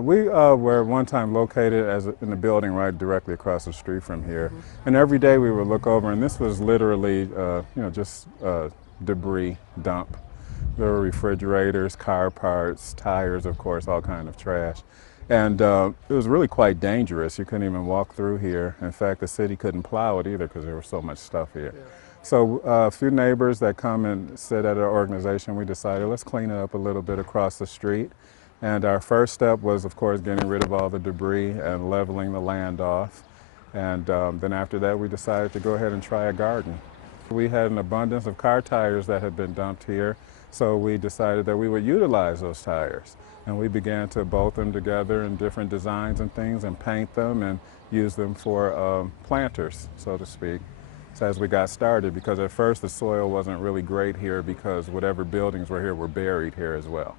We were one time located in a building right directly across the street from here, and every day we would look over, and this was literally, just debris dump. There were refrigerators, car parts, tires, of course, all kind of trash. And it was really quite dangerous. You couldn't even walk through here. In fact, the city couldn't plow it either because there was so much stuff here. Yeah. So a few neighbors that come and sit at our organization, we decided let's clean it up a little bit across the street. And our first step was, of course, getting rid of all the debris and leveling the land off. And then after that, we decided to go ahead and try a garden. We had an abundance of car tires that had been dumped here, so we decided that we would utilize those tires. And we began to bolt them together in different designs and things and paint them and use them for planters, so to speak. So as we got started, because at first the soil wasn't really great here because whatever buildings were here were buried here as well.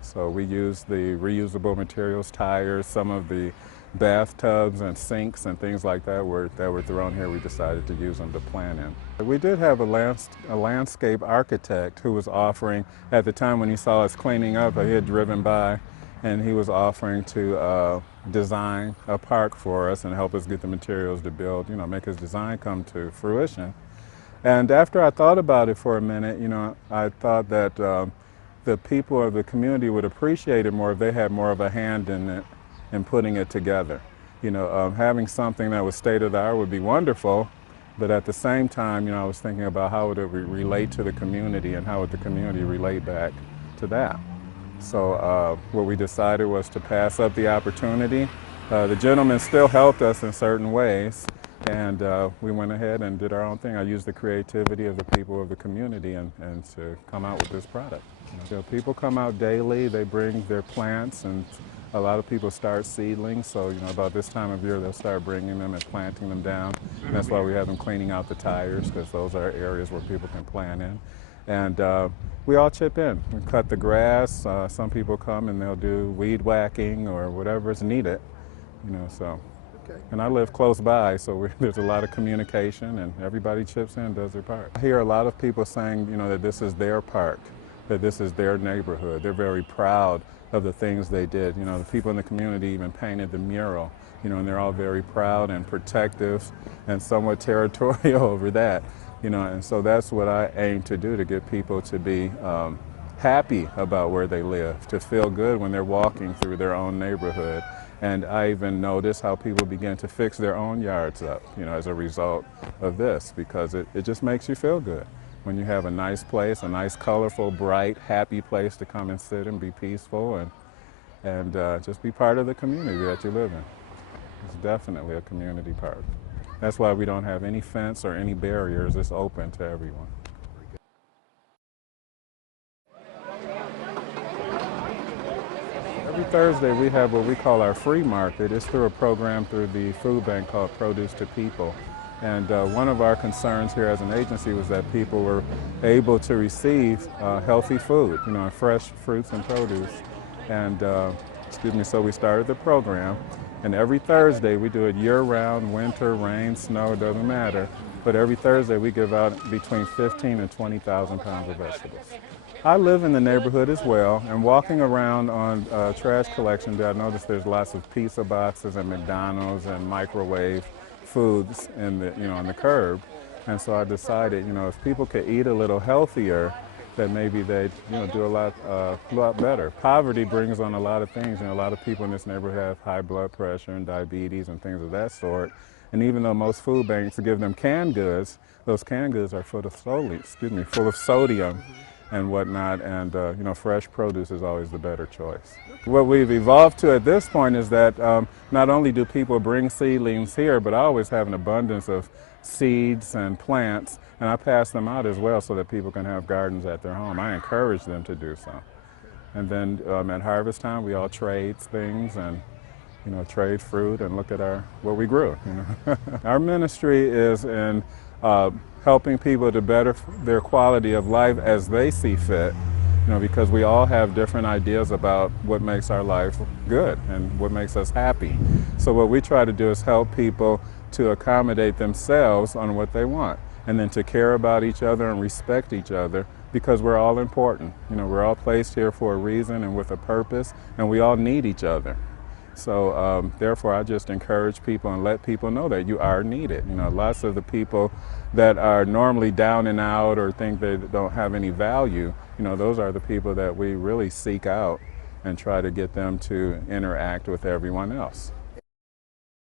So we used the reusable materials, tires, some of the bathtubs and sinks and things like that were thrown here. We decided to use them to plant in. We did have a landscape architect who was offering, at the time when he saw us cleaning up, he had driven by and he was offering to design a park for us and help us get the materials to build, make his design come to fruition. And after I thought about it for a minute, I thought that the people of the community would appreciate it more if they had more of a hand in it and putting it together. Having something that was state of the art would be wonderful, but at the same time, I was thinking about how would it relate to the community and how would the community relate back to that. So what we decided was to pass up the opportunity. The gentleman still helped us in certain ways, and we went ahead and did our own thing. I used the creativity of the people of the community and to come out with this product. People come out daily, they bring their plants, and a lot of people start seedlings, so about this time of year they'll start bringing them and planting them down. And that's why we have them cleaning out the tires, because those are areas where people can plant in. And we all chip in. We cut the grass, some people come and they'll do weed whacking or whatever is needed, so. Okay. And I live close by, so there's a lot of communication and everybody chips in, does their part. I hear a lot of people saying, that this is their park, that this is their neighborhood. They're very proud of the things they did. The people in the community even painted the mural, and they're all very proud and protective and somewhat territorial over that, and so that's what I aim to do, to get people to be happy about where they live, to feel good when they're walking through their own neighborhood. And I even notice how people begin to fix their own yards up, as a result of this, because it just makes you feel good. When you have a nice place, a nice, colorful, bright, happy place to come and sit and be peaceful and just be part of the community that you live in. It's definitely a community park. That's why we don't have any fence or any barriers. It's open to everyone. Every Thursday we have what we call our free market. It's through a program through the food bank called Produce to People. And one of our concerns here as an agency was that people were able to receive healthy food, fresh fruits and produce. And so we started the program. And every Thursday we do it year-round, winter, rain, snow, doesn't matter. But every Thursday we give out between 15 and 20,000 pounds of vegetables. I live in the neighborhood as well, and walking around on trash collection day, I noticed there's lots of pizza boxes and McDonald's and microwave foods in on the curb. And so I decided, if people could eat a little healthier, that maybe they'd, do a lot better. Poverty brings on a lot of things. A lot of people in this neighborhood have high blood pressure and diabetes and things of that sort. And even though most food banks give them canned goods, those canned goods are full of sodium and whatnot, and fresh produce is always the better choice. What we've evolved to at this point is that not only do people bring seedlings here, but I always have an abundance of seeds and plants, and I pass them out as well so that people can have gardens at their home. I encourage them to do so. And then at harvest time, we all trade things and trade fruit and look at what we grew. Our ministry is in helping people to better their quality of life as they see fit, because we all have different ideas about what makes our life good and what makes us happy. So what we try to do is help people to accommodate themselves on what they want, and then to care about each other and respect each other because we're all important. You know, we're all placed here for a reason and with a purpose, and we all need each other. So therefore, I just encourage people and let people know that you are needed. You know, lots of the people that are normally down and out or think they don't have any value, you know, those are the people that we really seek out and try to get them to interact with everyone else.